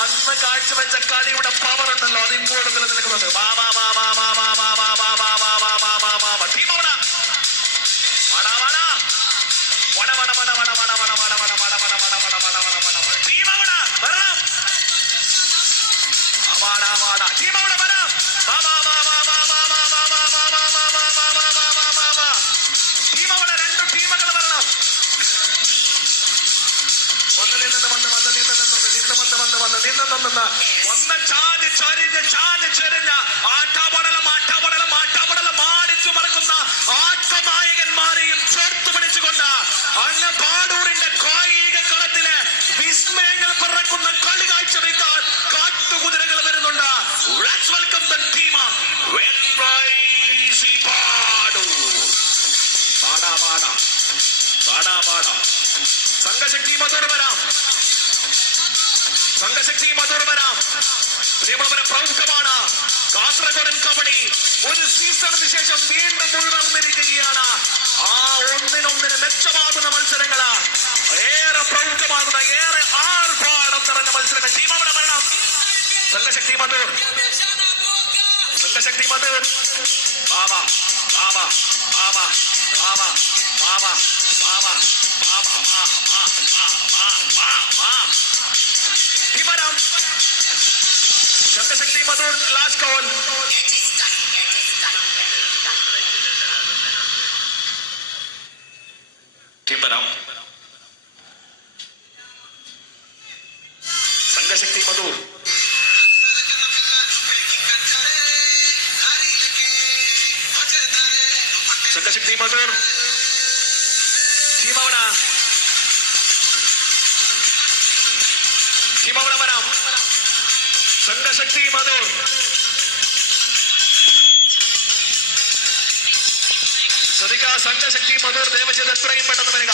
അന്ന് കാഴ്ചവെച്ച കളിയുടെ പവർ ഉണ്ടല്ലോ, അത് ഇങ്ങോട്ട് നിലനിൽക്കുന്നത്. ഒന്ന് ചാഞ്ഞ് ചരിഞ്ഞ ആട്ടാപടലം മാടിച്ചു മറക്കുന്ന ആട്ടനായകന്മാരെയും ചേർത്ത് പിടിച്ചുകൊണ്ട് അങ്ങ് പാടൂരിന്റെ കായിക കളത്തിലെ വിസ്മയങ്ങൾ പിറക്കുന്ന കളി കാഴ്ചവെക്കാൻ കാട്ടുകുതിരകൾ വരുന്നുണ്ട്. Let's welcome the team NYC Padur. സംഘശക്തി Madhur വരാം. പ്രമുഖമാണ് കാസർഗോഡൻ കബഡി. ഒരു സീസണിന് ശേഷം വീണ്ടും ഉണർന്നിരിക്കുകയാണ്. ആ ഒന്നിനൊന്നിന് മെച്ചമാകുന്ന മത്സരങ്ങള്, ഏറെ പ്രമുഖമാകുന്ന, ഏറെ ആർഭാടം നിറഞ്ഞ മത്സരങ്ങൾ. ടീം അവിടെ വരണം. Sanghashakti Madhur. Sanghashakti Madhur last call. Team വരാം. സംഘശക്തി മധുർ. സംഘശക്തി മധുർ. ടീം അവിടെ വരാം. സംഘശക്തി മധുർ. ശ്രദ്ധിക്കുക, സംഘശക്തി മധുർ ദയവ് ചെയ്ത് എത്രയും പെട്ടെന്ന് വരിക.